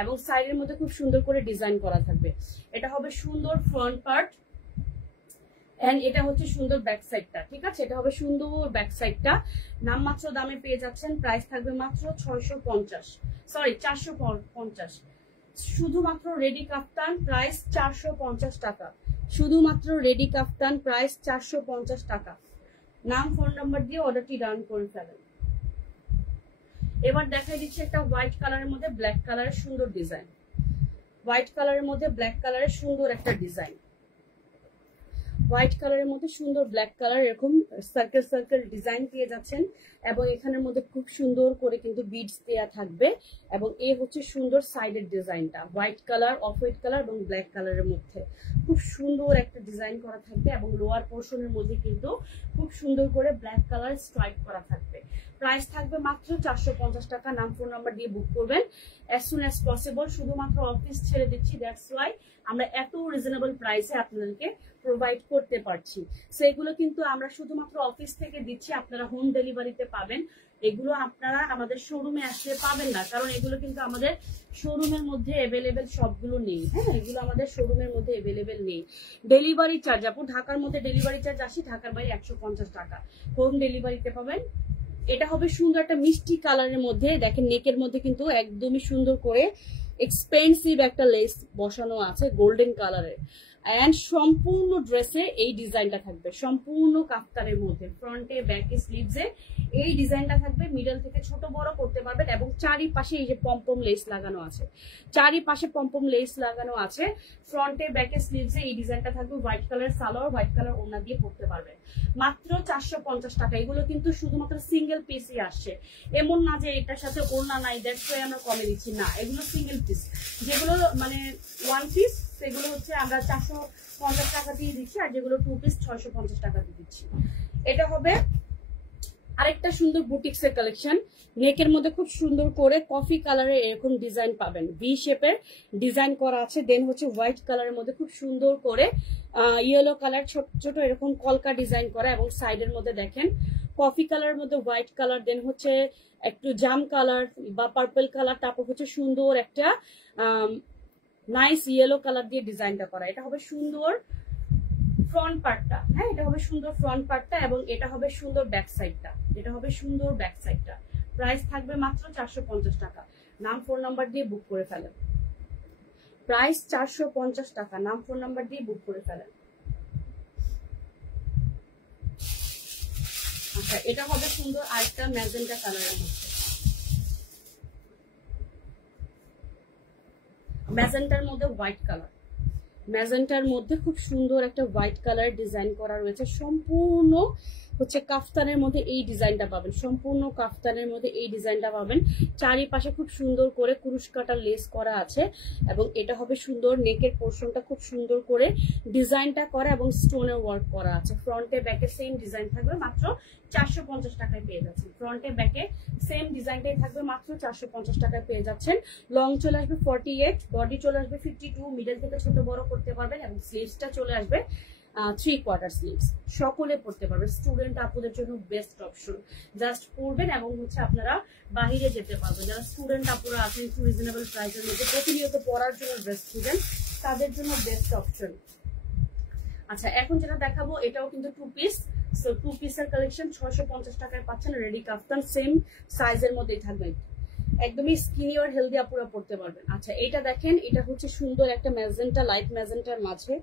এবং সাইডের মধ্যে খুব সুন্দর করে ডিজাইন করা থাকবে। এটা হবে সুন্দর ফ্রন্ট পার্ট, এন্ড এটা হচ্ছে সুন্দর ব্যাক সাইডটা। ঠিক আছে, এটা হবে সুন্দর ব্যাক সাইডটা। নামমাত্র দামে পেয়ে যাচ্ছেন। প্রাইস থাকবে মাত্র 450, শুধুমাত্র রেডি কাফতান, প্রাইস 450 টাকা। শুধুমাত্র রেডি কাফতান, প্রাইস 450 টাকা। নাম ফোন নাম্বার দিয়ে অর্ডারটি ডান করে ফেলেন। এবার দেখাই দিচ্ছি একটা হোয়াইট কালারের মধ্যে ব্ল্যাক কালারের সুন্দর ডিজাইন। হোয়াইট কালারের মধ্যে ব্ল্যাক কালারের সুন্দর একটা ডিজাইন। হোয়াইট কালারের মধ্যে সুন্দর ব্ল্যাক কালার এরকম সার্কেল ডিজাইন পেয়ে যাচ্ছেন, এবং এখানের মধ্যে খুব সুন্দর করে কিন্তু বিডস দেওয়া থাকবে। এবং এই হচ্ছে সুন্দর সাইডের ডিজাইনটা, white colour, off white colour এবং ব্ল্যাক কালারের মধ্যে খুব সুন্দর একটা ডিজাইন করা থাকবে, এবং লোয়ার পোর্শনের মধ্যে কিন্তু খুব সুন্দর করে ব্ল্যাক কালার স্ট্রাইপ করা থাকবে। প্রাইস থাকবে মাত্র 450 টাকা। নাম ফোন নাম্বার দিয়ে বুক করবেন অ্যাজ সুন অ্যাজ পসিবল। শুধুমাত্র অফিস ছেড়ে দিচ্ছি, দ্যাটস ওয়াই আমরা এত রিজনেবল প্রাইসে আপনাদেরকে প্রোভাইড করতে পারছি। সেগুলো কিন্তু আমরা শুধুমাত্র অফিস থেকে দিচ্ছি, আপনারা হোম ডেলিভারিতে পাবেন। এগুলো আপনারা আমাদের শোরুমে আসলে পাবেন না, কারণ এগুলো কিন্তু আমাদের শোরুমের মধ্যে অ্যাভেলেবেল সবগুলো নেই। হ্যাঁ, এগুলো আমাদের শোরুমের মধ্যে অ্যাভেলেবেল নেই। ডেলিভারি চার্জ, আপু ঢাকার মধ্যে ডেলিভারি চার্জ আসি, ঢাকার বাইরে 150 টাকা হোম ডেলিভারিতে পাবেন। এটা হবে সুন্দর একটা মিষ্টি কালারের মধ্যে। দেখেন নেকের মধ্যে কিন্তু একদমই সুন্দর করে এক্সপেন্সিভ একটা লেস বসানো আছে গোল্ডেন কালারের। এন্ড সম্পূর্ণ ড্রেসে এই ডিজাইনটা থাকবে, সম্পূর্ণ কাফতানের মধ্যে ফ্রন্টে ব্যাকে স্লিভসে এই ডিজাইনটা থাকবে। মিডল থেকে ছোট বড় করতে পারবেন এবং চারিপাশে এই যে পম্পম লেস লাগানো আছে, চারিপাশে পম্পম লেস লাগানো আছে। ফ্রন্টে ব্যাকে স্লিভসে এই ডিজাইনটা থাকবে। White colour salwar, white colour ওড়না দিয়ে পরতে পারবেন। মাত্র 450 টাকা। এগুলো কিন্তু শুধুমাত্র সিঙ্গেল পিসই আসছে, এমন না যে এটার সাথে ওড়না নাই দ্যাটস ওয়াই আমরা কমে দিচ্ছি, না, এগুলো সিঙ্গেল পিস। যেগুলো মানে ওয়ান পিস সেগুলো হচ্ছে আমরা 450 টাকা দিয়ে দিচ্ছি, আর যেগুলো 2 পিস 650 টাকা দিয়ে দিচ্ছি। এটা হবে আরেকটা সুন্দর বুটিক্স এর কালেকশন। নেকের মধ্যে খুব সুন্দর করে কফি কালারের এরকম ডিজাইন পাবেন, ভি শেপের ডিজাইন করা আছে। দেন হচ্ছে হোয়াইট কালারের মধ্যে খুব সুন্দর করে ইয়েলো কালার ছোট ছোট এরকম কলকা ডিজাইন করা, এবং সাইডের মধ্যে দেখেন কফি কালারের মধ্যে হোয়াইট কালার, দেন হচ্ছে একটু জাম কালার বা পার্পল কালার, তারপর হচ্ছে সুন্দর একটা নাইস ইয়েলো কালার দিয়ে ডিজাইনটা করা। এটা হবে সুন্দর ফ্রন্ট পার্টটা, হ্যাঁ, এটা হবে সুন্দর ফ্রন্ট পার্টটা, এবং এটা হবে সুন্দর ব্যাক সাইডটা, এটা হবে সুন্দর ব্যাক সাইডটা। প্রাইস থাকবে মাত্র 450 টাকা। নাম ফোন নাম্বার দিয়ে বুক করে ফেলেন। প্রাইস 450 টাকা, নাম ফোন নাম্বার দিয়ে বুক করে ফেলেন। আচ্ছা, এটা হবে সুন্দর আরেকটা ম্যাজেন্টা কালারের মধ্যে, ম্যাজেন্টার মধ্যে হোয়াইট কালার, ম্যাজেন্টার মধ্যে খুব সুন্দর একটা হোয়াইট কালার ডিজাইন করা রয়েছে। সম্পূর্ণ হচ্ছে কাফতানের মধ্যে এই ডিজাইনটা পাবেন, সম্পূর্ণ কাফতানের মধ্যে এই ডিজাইনটা পাবেন। চারিপাশে খুব সুন্দর করে কুরুশ কাটা লেস করা আছে, এবং এটা হবে সুন্দর নেকের পোর্শনটা খুব সুন্দর করে ডিজাইনটা করা এবং স্টোনের ওয়ার্ক করা আছে। ফ্রন্টে ব্যাকে সেম ডিজাইন থাকবে, মাত্র 450 টাকায় পেয়ে যাচ্ছেন। ফ্রন্টে ব্যাকে সেম ডিজাইনটাই থাকবে, মাত্র 450 টাকায় পেয়ে যাচ্ছেন। লং চলে আসবে 48, বডি চলে আসবে 52, মিডল থেকে ছোট বড় করতে পারবেন, এবং স্লিভসটা চলে আসবে 3/4 স্লিভস। সকলে পড়তে পারবে, স্টুডেন্ট আপুদের জন্য বেস্ট অপশন। জাস্ট পড়বেন এবং হচ্ছে আপনারা বাহিরে যেতে পারবেন। যারা স্টুডেন্ট আপুরা আছেন একটু রিজনেবল প্রাইসের মধ্যে প্রতিনিয়ত পড়ার জন্য ড্রেস খুঁজেন, তাদের জন্য বেস্ট অপশন। আচ্ছা, এখন যেটা দেখাবো এটাও কিন্তু 2 পিস। সো 2 পিসের কালেকশন 650 টাকায় পাচ্ছেন। রেডি কাফতান সেম সাইজের মধ্যেই থাকবে, একদমই স্কিনি আর হেলদি আপুরা পড়তে পারবেন। আচ্ছা, এটা দেখেন, এটা হচ্ছে সুন্দর একটা ম্যাজেন্টা, লাইট ম্যাজেন্টার মাঝে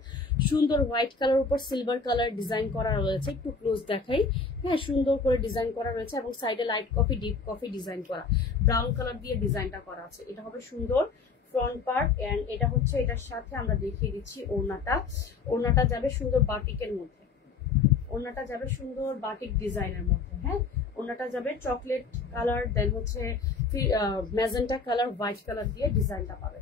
সুন্দর হোয়াইট কালার উপর সিলভার কালার ডিজাইন করা রয়েছে। একটু ক্লোজ দেখাই, হ্যাঁ, সুন্দর করে ডিজাইন করা রয়েছে, এবং সাইডে light coffee deep coffee design করা, ব্রাউন কালার দিয়ে ডিজাইনটা করা আছে। এটা হবে সুন্দর ফ্রন্ট পার্ট, এন্ড এটা হচ্ছে এটার সাথে আমরা দেখিয়ে দিচ্ছি ওড়নাটা। ওড়নাটা যাবে সুন্দর বাটিকের মধ্যে, ওড়নাটা যাবে সুন্দর বাটিক ডিজাইনের মধ্যে, হ্যাঁ, ওড়নাটা যাবে চকলেট কালার, দেন হচ্ছে ম্যাজেন্টা কালার, হোয়াইট কালার দিয়ে ডিজাইনটা পাবে।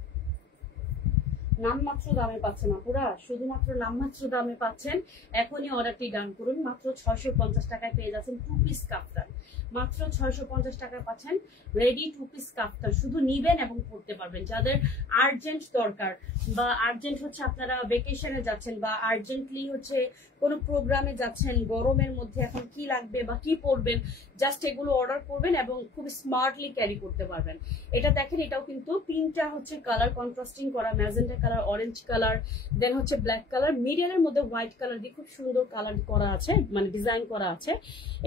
নামমাত্র দামে পাচ্ছেন আপুরা, শুধুমাত্র নামমাত্র দামে পাচ্ছেন। এখনই অর্ডারটি ডান করুন, মাত্র 650 টাকায় পেয়ে যাচ্ছেন 2 পিস কাফতান। মাত্র 650 টাকায় পাচ্ছেন রেডি 2 পিস কাফতান। শুধু নিবেন এবং পড়তে পারবেন। যাদের আর্জেন্ট দরকার, বা আর্জেন্ট হচ্ছে আপনারা ভেকেশনে যাচ্ছেন, বা আর্জেন্টলি হচ্ছে কোনো প্রোগ্রামে যাচ্ছেন, গরমের মধ্যে এখন কি লাগবে বা কি পরবেন, জাস্ট এগুলো অর্ডার করবেন এবং খুব স্মার্টলি ক্যারি করতে পারবেন। এটা দেখেন, এটাও কিন্তু 3টা হচ্ছে কালার কন্ট্রাস্টিং করা, ম্যাজেন্টা কালার, অরেঞ্জ কালার, দেন হচ্ছে ব্ল্যাক কালার, মিডিয়ামের মধ্যে হোয়াইট কালার দিয়ে খুব সুন্দর কালার করা আছে, মানে ডিজাইন করা আছে।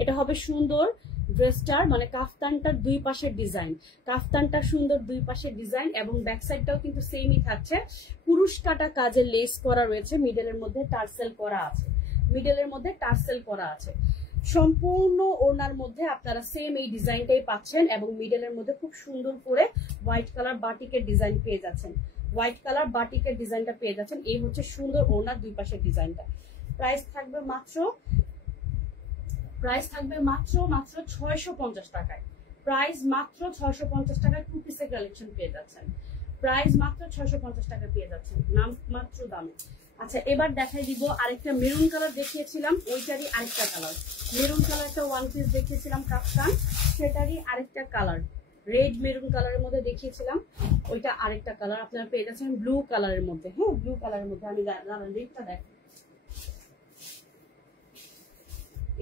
এটা হবে সুন্দর ড্রেসটার মানে কাফতানটার 2 পাশের ডিজাইন, কাফতানটা সুন্দর 2 পাশের ডিজাইন, এবং ব্যাক সাইডটাও কিন্তু সেমই থাকছে। কুরুশ কাটা কাজের লেস করা রয়েছে, মিডলের মধ্যে টার্সেল করা আছে, মিডলের মধ্যে টার্সেল করা আছে। সম্পূর্ণ ওড়নার মধ্যে আপনারা সেম এই ডিজাইনটাই পাচ্ছেন, এবং মিডলের মধ্যে খুব সুন্দর করে হোয়াইট কালার বাটিকের ডিজাইন পেয়ে যাচ্ছেন, হোয়াইট কালার বাটিকের ডিজাইনটা পেয়ে যাচ্ছেন। এই হচ্ছে সুন্দর ওড়নার 2 পাশের ডিজাইনটা। প্রাইস থাকবে মাত্র 650 টাকায়। প্রাইস মাত্র 650 টাকায় 2 পিসের কালেকশন পেয়ে যাচ্ছেন। প্রাইস মাত্র 650 টাকা পেয়ে যাচ্ছেন, নাম মাত্র দামে। আচ্ছা, এবার দেখাই দিব আরেকটা মেরুন কালার দেখিয়েছিলাম, ওইটারই আরেকটা কালার। মেরুন কালারটা 1 পিস দেখিয়েছিলাম কাফতান, সেটারই আরেকটা কালার, রেড মেরুন কালারের মধ্যে দেখিয়েছিলাম, ওইটা আরেকটা কালার আপনারা পেয়ে যাচ্ছেন ব্লু কালারের মধ্যে। হ্যাঁ, ব্লু কালারের মধ্যে আমি রেডটা দেখেন,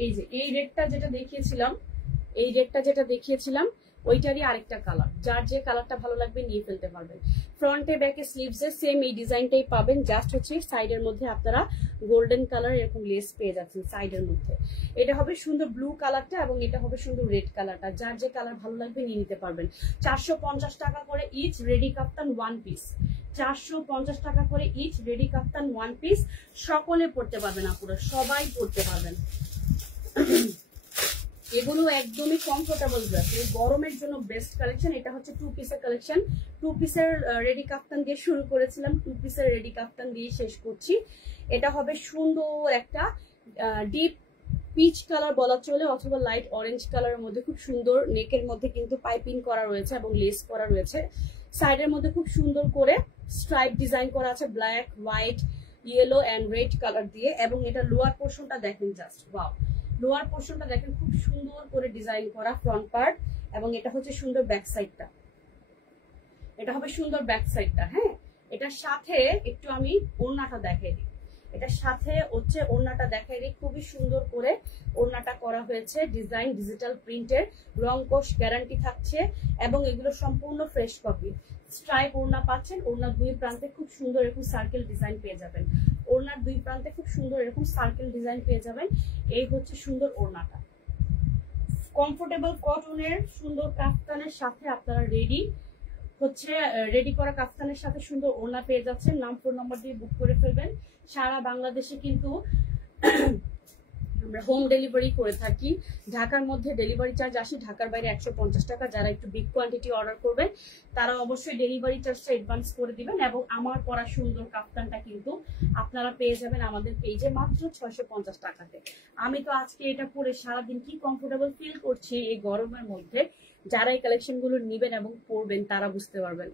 এই যে এই রেডটা যেটা দেখিয়েছিলাম, ওইটারই আরেকটা কালার। যার যে কালারটা ভালো লাগবে নিয়ে ফেলতে পারবেন। ফ্রন্টে ব্যাকে স্লিভসে সেম এই ডিজাইনটাই পাবেন, জাস্ট হচ্ছে সাইডের মধ্যে আপনারা গোল্ডেন কালার এরকম লেস পেয়ে যাচ্ছেন সাইডের মধ্যে। এটা হবে সুন্দর ব্লু কালারটা এবং এটা হবে সুন্দর রেড কালারটা, যার যে কালার ভালো লাগবে নিয়ে নিতে পারবেন। 450 টাকা করে ইচ রেডি কাপ্তান ওয়ান পিস, 450 টাকা করে ইচ রেডি কাপ্তান ওয়ান পিস। সকলে পড়তে পারবেন আপুরা, সবাই পড়তে পারবেন। এগুলো একদমই কমফোর্টেবল ড্রেস, এই গরমের জন্য বেস্ট কালেকশন। এটা হচ্ছে 2 পিসের কালেকশন, 2 পিসের রেডি কাফতান দিয়ে শুরু করেছিলাম, 2 পিসের রেডি কাফতান দিয়ে শেষ করছি। এটা হবে সুন্দর একটা ডিপ পিচ কালার বলা চলে অথবা লাইট অরেঞ্জ কালারের মধ্যে, খুব সুন্দর। নেকের মধ্যে কিন্তু পাইপিং করা রয়েছে এবং লেস করা রয়েছে। সাইডের মধ্যে খুব সুন্দর করে স্ট্রাইপ ডিজাইন করা আছে black, white, yellow and red colour দিয়ে। এবং এটা লোয়ার পোর্শনটা দেখেন, জাস্ট ওয়াও, লোয়ার পোর্শনটা দেখেন খুব সুন্দর করে ডিজাইন করা ফ্রন্ট পার্ট। এবং এটা হচ্ছে সুন্দর ব্যাক সাইডটা, এটা হবে সুন্দর ব্যাক সাইডটা। হ্যাঁ, এটার সাথে একটু আমি ওড়নাটা দেখাই দিই, এটার সাথে হচ্ছে ওড়নাটা দেখাই দিই। খুবই সুন্দর করে ওড়নাটা করা হয়েছে, ডিজাইন ডিজিটাল প্রিন্টের, রং কোশ গ্যারান্টি থাকছে এবং এগুলো সম্পূর্ণ ফ্রেশ কপি। স্ট্রাইপ ওড়না পাচ্ছেন, ওড়নার দুই প্রান্তে খুব সুন্দর এরকম সার্কেল ডিজাইন পেয়ে যাবেন, ওড়নার দুই প্রান্তে খুব সুন্দর এরকম সার্কেল ডিজাইন পেয়ে যাবেন। এই হচ্ছে সুন্দর ওড়নাটা, কমফোর্টেবল কটনের সুন্দর কাফতানের সাথে আপনারা রেডি হচ্ছে, রেডি করা কাফতানের সাথে সুন্দর ওড়না পেয়ে যাচ্ছেন। নাম ফোন নাম্বার দিয়ে বুক করে ফেলবেন। সারা বাংলাদেশে কিন্তু আমরা হোম ডেলিভারি করে থাকি। ঢাকার মধ্যে ডেলিভারি চার্জ আসে, ঢাকার বাইরে 150 টাকা। যারা একটু বিগ কোয়ান্টিটি অর্ডার করবেন তারা অবশ্যই ডেলিভারি চার্জটা অ্যাডভান্স করে দিবেন। এবং আমার পরা সুন্দর কাফতানটা কিন্তু আপনারা পেয়ে যাবেন আমাদের পেজে মাত্র 650 টাকাতে। আমি তো আজকে এটা পরে সারাদিন কি কমফোর্টেবল ফিল করছি এই গরমের মধ্যে। যারা এই কালেকশন গুলো নিবেন এবং পরবেন তারা বুঝতে পারবেন,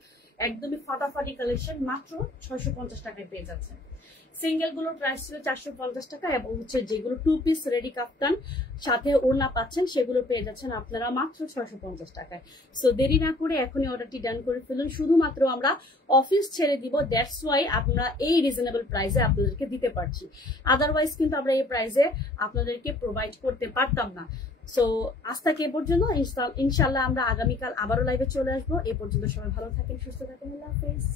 একদমই ফাটাফাটি কালেকশন, মাত্র 650 টাকায় পেয়ে যাচ্ছেন। সিঙ্গেল গুলোর প্রাইস ছিল 450 টাকা এবং হচ্ছে যেগুলো 2 পিস রেডি কাফতান সাথে ওড়না পাচ্ছেন সেগুলো পেয়ে যাচ্ছেন আপনারা মাত্র 650 টাকায়। সো দেরি না করে এখনই অর্ডারটি ডান করে ফেলুন। শুধুমাত্র আমরা অফিস ছেড়ে দিব, দ্যাটস ওয়াই আমরা এই রিজনেবল প্রাইসে আপনাদেরকে দিতে পারছি, আদারওয়াইজ কিন্তু আমরা এই প্রাইসে আপনাদেরকে প্রোভাইড করতে পারতাম না। সো আজ থেকে এ পর্যন্ত, ইনশাআল্লাহ আমরা আগামীকাল আবারও লাইভে চলে আসবো। এ পর্যন্ত সবাই ভালো থাকেন, সুস্থ থাকেন, আল্লাহ হাফেজ।